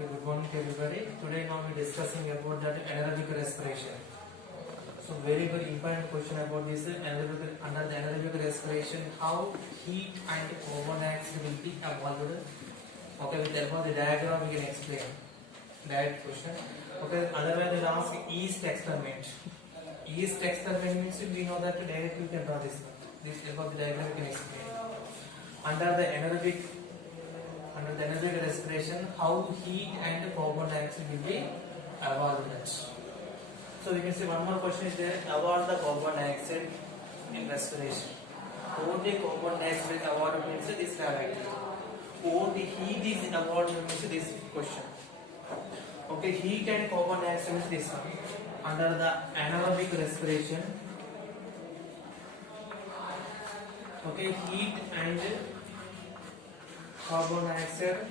Okay, good morning to everybody. Today now we are discussing about that anaerobic respiration. So very important question about this anaerobic, under the anaerobic respiration, how heat and carbon dioxide will be evolved. Okay, with the help of the diagram we can explain that question. Okay, otherwise they will ask yeast experiment. Yeast experiment means we know that directly we can draw this. This help of the diagram we can explain. Under the anaerobic respiration, how heat and carbon dioxide will be evolved. So we can see one more question is there about the carbon dioxide in respiration. Only carbon dioxide evolved means this directly. Only heat is evolved means this question. Okay, heat and carbon dioxide is this one. Under the anaerobic respiration, okay, heat and carbon dioxide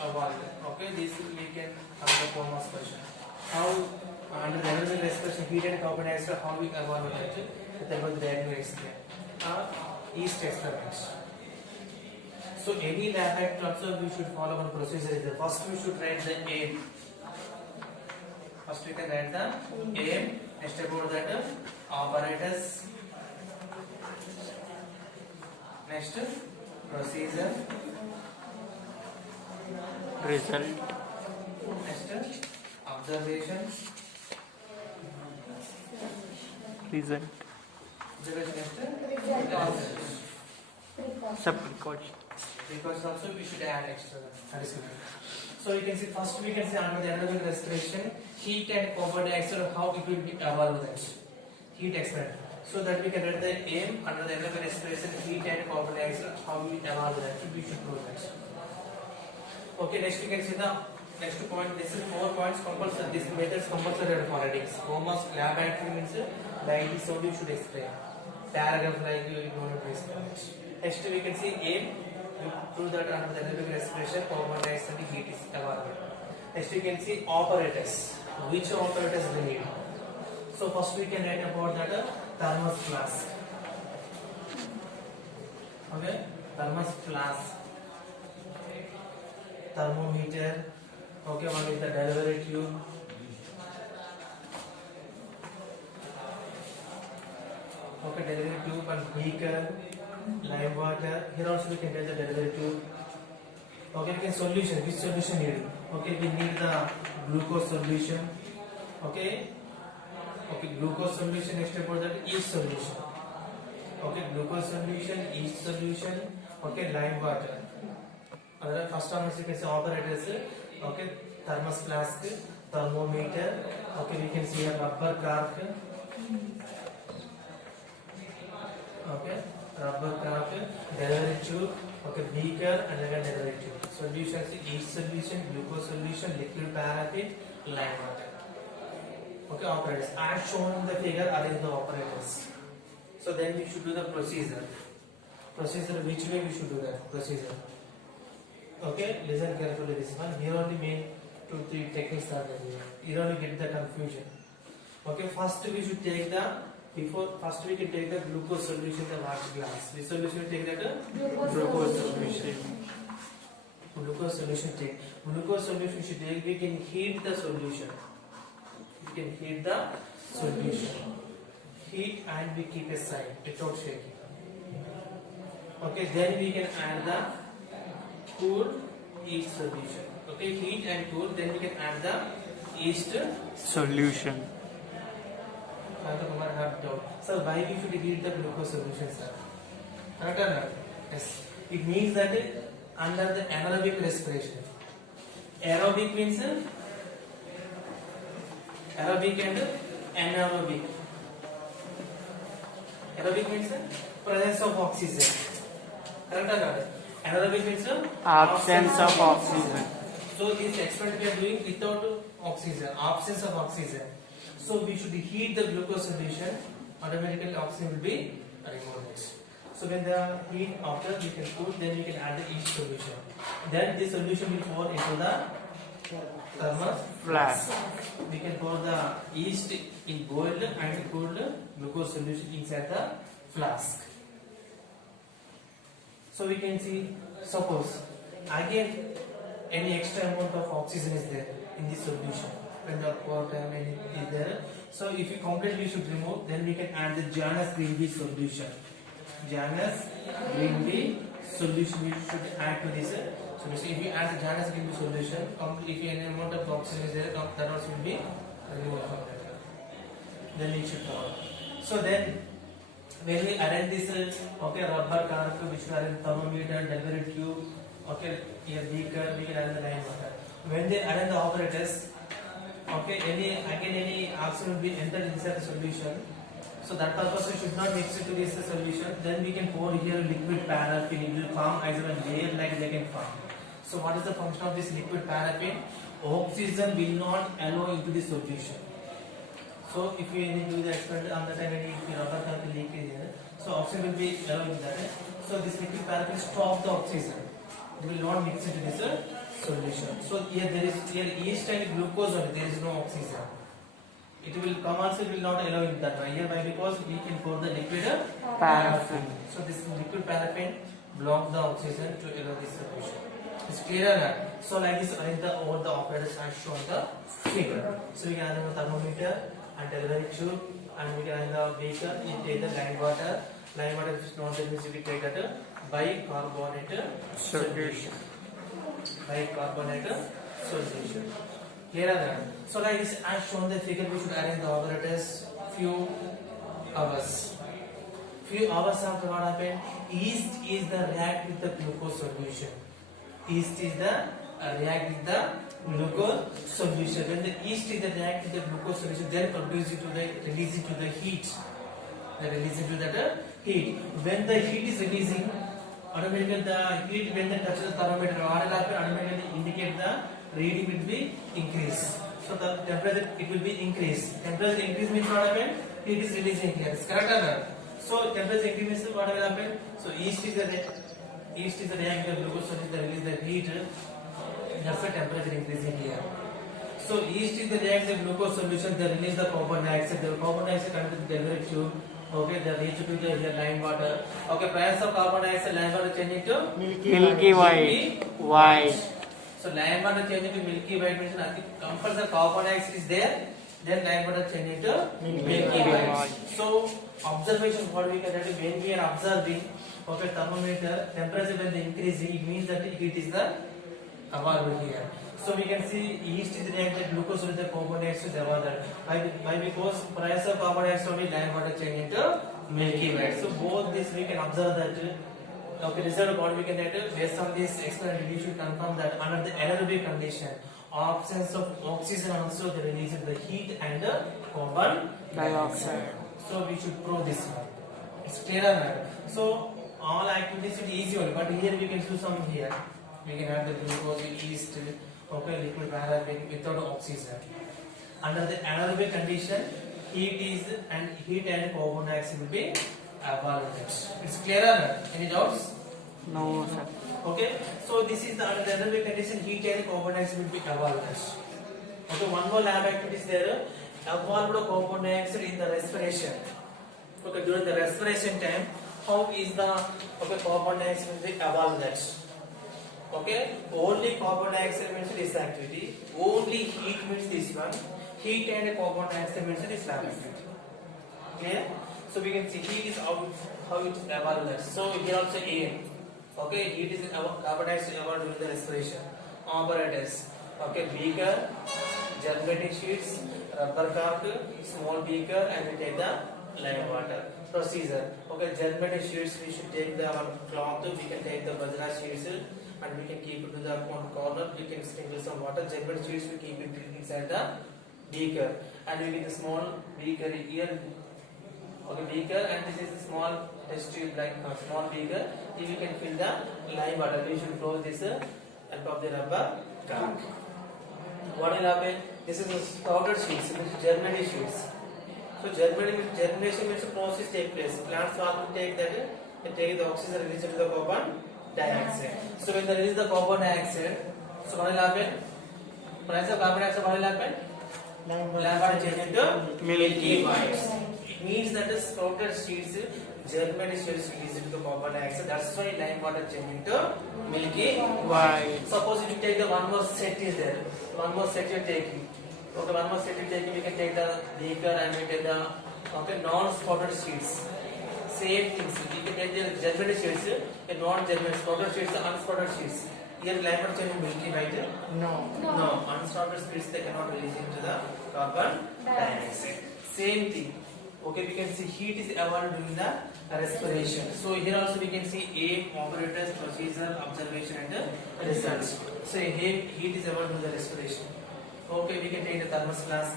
evolved. Okay, this we can have the form of question. How under the anaerobic respiration, heat and carbon dioxide, how we evolved actually? That was the diagram explain. Yeast experiments. So any lab act also we should follow one procedure. First we should write the aim. First we can write the aim. Next about that apparatus. Next procedure. Result. Next observation. Result. Sub-precaution. Because also we should add extra additional. So you can see first we can say under the anaerobic respiration, heat and carbon dioxide, how it will be evolved that heat experiment. So that we can write the aim under the anaerobic respiration, heat and carbon dioxide, how we evolve that. We should prove that. Okay, next you can see the next point. This is 4 points compulsory. This method is compulsory and forensics. Homework lab activity means like this only you should explain. Paragraph like you don't have to explain. Next we can see aim. You prove that under the anaerobic respiration, carbon dioxide heat is evolved. Next we can see operators. Which operators we need? So first we can write about that thermos flask. Okay, thermos flask. Thermometer. Okay, one is the delivery tube. Okay, delivery tube and beaker, lime water. Here also we can get the delivery tube. Okay, we can solution. Which solution needed? Okay, we need the glucose solution. Okay, okay, glucose solution. Next about that yeast solution. Okay, glucose solution, yeast solution. Okay, lime water. First one you can say operators. Okay, thermos flask, thermometer. Okay, we can see a rubber cork. Okay, rubber cork, delivery tube. Okay, beaker and again delivery tube. Solutions: yeast solution, glucose solution, liquid paraffin, lime water. Okay, operators. As shown in the figure, arrange the operators. So then we should do the procedure. Procedure, which way we should do that procedure? Okay, listen carefully this one. Here only main 2-3 techniques are there. You only get the confusion. Okay, first we should take the first we can take the glucose solution in the water glass. This solution we take that glucose solution. Glucose solution take. Glucose solution should take. We can heat the solution. We can heat the solution. Heat and we keep aside without shaking. Okay, then we can add the cool yeast solution. Okay, heat and cool. Then we can add the yeast Solution. Kumar have doubt. So why we should heat the glucose solution, sir? Correct or not? Yes. It means that under the anaerobic respiration. Aerobic means aerobic and anaerobic. Aerobic means presence of oxygen. Correct or not? Anaerobic means Absence of oxygen. So this experiment we are doing without oxygen, absence of oxygen. So we should heat the glucose solution. Automatically oxygen will be removed. So when the heat after we can cool, then we can add the yeast solution. Then this solution will pour into the thermos Flask. We can pour the yeast in boiled and cooled glucose solution inside the flask. So we can see, suppose again any extra amount of oxygen is there in this solution. When the water is there, so if you completely should remove, then we can add the Janus green tea solution. Janus green tea solution we should add to this solution. If you add the Janus green tea solution, if any amount of oxygen is there, that also will be removed from that. Then we should pour. So then, when we arrange this, rubber cork, which we arrange thermometer, delivery tube, here beaker, we can arrange the lime water. When they arrange the operators, any oxygen will be entered inside the solution. So that purpose we should not mix it to this solution. Then we can pour here liquid paraffin. It will form as a layer like they can form. So what is the function of this liquid paraffin? Oxygen will not allow into the solution. So if you do the experiment on the time when if rubber can leak here, so oxygen will be allowed in that. So this liquid paraffin stop the oxygen. It will not mix into this solution. So here there is yeast and glucose only. There is no oxygen. It will come also, it will not allow in that way. Here why? Because we can pour the liquid paraffin. So this liquid paraffin block the oxygen to allow this solution. It's clearer now. So like this, arrange the over the operators as shown the figure. So we can have a thermometer and delivery tube, and we can have the beaker. We take the lime water. Lime water is not the means we take that bicarbonate solution. Bicarbonate solution. Clearer now. So like this, as shown the figure, we should arrange the operators few hours. Few hours after what happened, yeast is the react with the glucose solution. Yeast is the react with the glucose solution. When the yeast is the react with the glucose solution, then produce it to the release it to the heat. They release it to that heat. When the heat is releasing, automatically the heat when they touch the thermometer, automatically indicate the reading will be increase. So the temperature it will be increase. Temperature increase means what happen? Heat is releasing here. It's correct or not? So temperature increase means what will happen? So yeast is the react with the glucose solution, they release the heat. That's the temperature increasing here. So yeast is the react with the glucose solution, they release the carbon dioxide. The carbon dioxide comes to the delivery tube. They reach to the lime water. Price of carbon dioxide, lime water changing to Milky white. So lime water changing to milky white means compulsory carbon dioxide is there. Then lime water changing to milky white. So observation what we can do when we are observing thermometer temperature when they increasing, it means that heat is the available here. So we can see yeast is reacted glucose with the carbon dioxide available. Why? Because price of carbon dioxide only lime water change into milky white. So both this we can observe that. Result of what we can do based on this experiment we should confirm that under the anaerobic condition, absence of oxygen also they release the heat and the carbon dioxide. So we should prove this one. It's clearer now. So all activities is easy only, but here we can do some here. We can have the glucose, yeast, liquid paraffin without oxygen. Under the anaerobic condition, heat and carbon dioxide will be available. It's clearer now. Any doubts? No, sir. Okay. So this is the under the anaerobic condition, heat and carbon dioxide will be available. One more lab activity is there. Evolved carbon dioxide in the respiration. During the respiration time, how is the carbon dioxide will be evaluated? Only carbon dioxide means this activity. Only heat means this one. Heat and carbon dioxide means this lab activity. Clear? So we can see heat is how it is evaluated. So here also A. Heat is carbon dioxide evaluated during the respiration. Operators. Beaker, germinating sheets, rubber cork, small beaker, and we take the lime water. Procedure. Germinating sheets we should take the cloth. We can take the bajra sheets. And we can keep it to the one corner. We can sprinkle some water. Germinating sheets we keep it inside the beaker. And we get the small beaker here. Beaker, and this is the small test tube like small beaker. Here we can fill the lime water. We should close this and pop the rubber cork. What will happen? This is the sprouted sheets, germinating sheets. So germination means the process take place. Plants will take that, they take the oxygen, release it to the carbon dioxide. So when they release the carbon dioxide, so what will happen? Price of carbon dioxide, what will happen? Lime water change into milky white. It means that the sprouted seeds germinated cells release into carbon dioxide. That's why lime water change into milky White. Suppose if you take the one more set is there, one more set you're taking. Okay, one more set you're taking, we can take the beaker and we take the non-spotted sheets. Same things. You can take the germinated sheets, the non-germinated spotted sheets, the unspotted sheets. Here lime water change milky white. No, unspotted sheets they cannot release into the carbon dioxide. Same thing. Okay, we can see heat is evolved during the respiration. So here also we can see A operators, procedure, observation and results. So here heat is evolved during the respiration. Okay, we can take the thermos flask,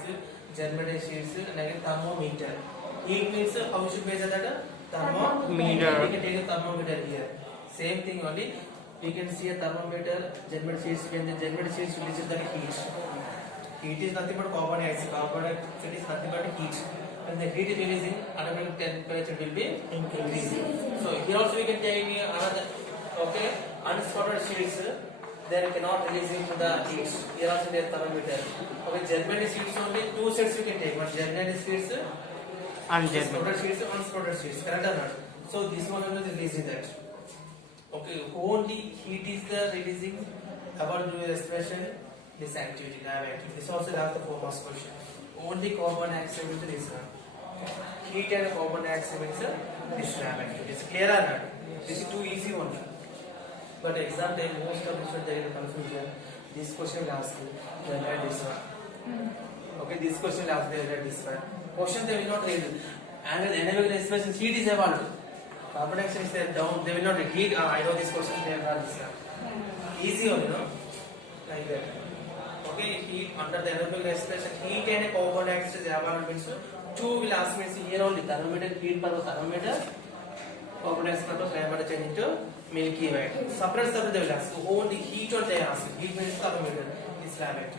germinated sheets and again thermometer. Heat means how we should measure that? Meter. We can take a thermometer here. Same thing only. We can see a thermometer, germinated sheets, when the germinated sheets releases the heat. Heat is nothing but carbon dioxide. Carbon dioxide is nothing but heat. When the heat is releasing, automatic temperature will be increasing. So here also we can take another, okay, unspotted sheets. They cannot release into the heat. Here also there is thermometer. Okay, germinated sheets only two sets you can take. One germinated sheets, Ungerminated. spotted sheets, unspotted sheets. Correct or not? So this one is releasing that. Okay, only heat is the releasing about the respiration. This activity, lab activity. This also has the 4 marks question. Only carbon dioxide with this one. Heat and carbon dioxide with this lab activity. It's clear or not? This is too easy one. But exam time most of the students there is confusion. This question will ask you, they will write this one. Okay, this question will ask they will write this one. Question they will not raise. And with enable respiration, heat is evolved. Carbon dioxide is there down. They will not read. Heat. I know this question. They will write this one. Easy one, you know, like that. Okay, heat under the anaerobic respiration, heat and carbon dioxide is evolved means two will ask me here only thermometer, heat per thermometer, carbon dioxide per thermometer change into milky white. Separate they will ask. Only heat or they ask. Heat means thermometer, is lab activity.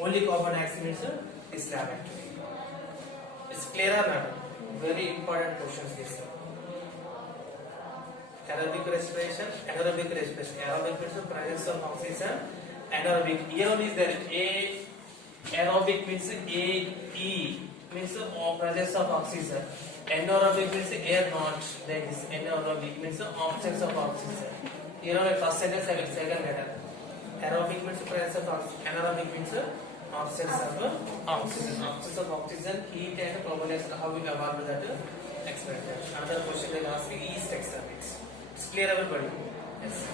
Only carbon dioxide means is lab activity. It's clear or not? Very important questions this. Aerobic respiration, anaerobic respiration. Aerobic means the presence of oxygen. Anaerobic. Here is there. Aerobic means AE means presence of oxygen. Anaerobic means air not. That is anaerobic means absence of oxygen. Here are first sentence, second letter. Aerobic means presence of oxygen. Anaerobic means absence of oxygen. Absence of oxygen, heat and carbon dioxide. How we evolve that? Explain that. Another question they ask me is exam. It's clear everybody. Yes.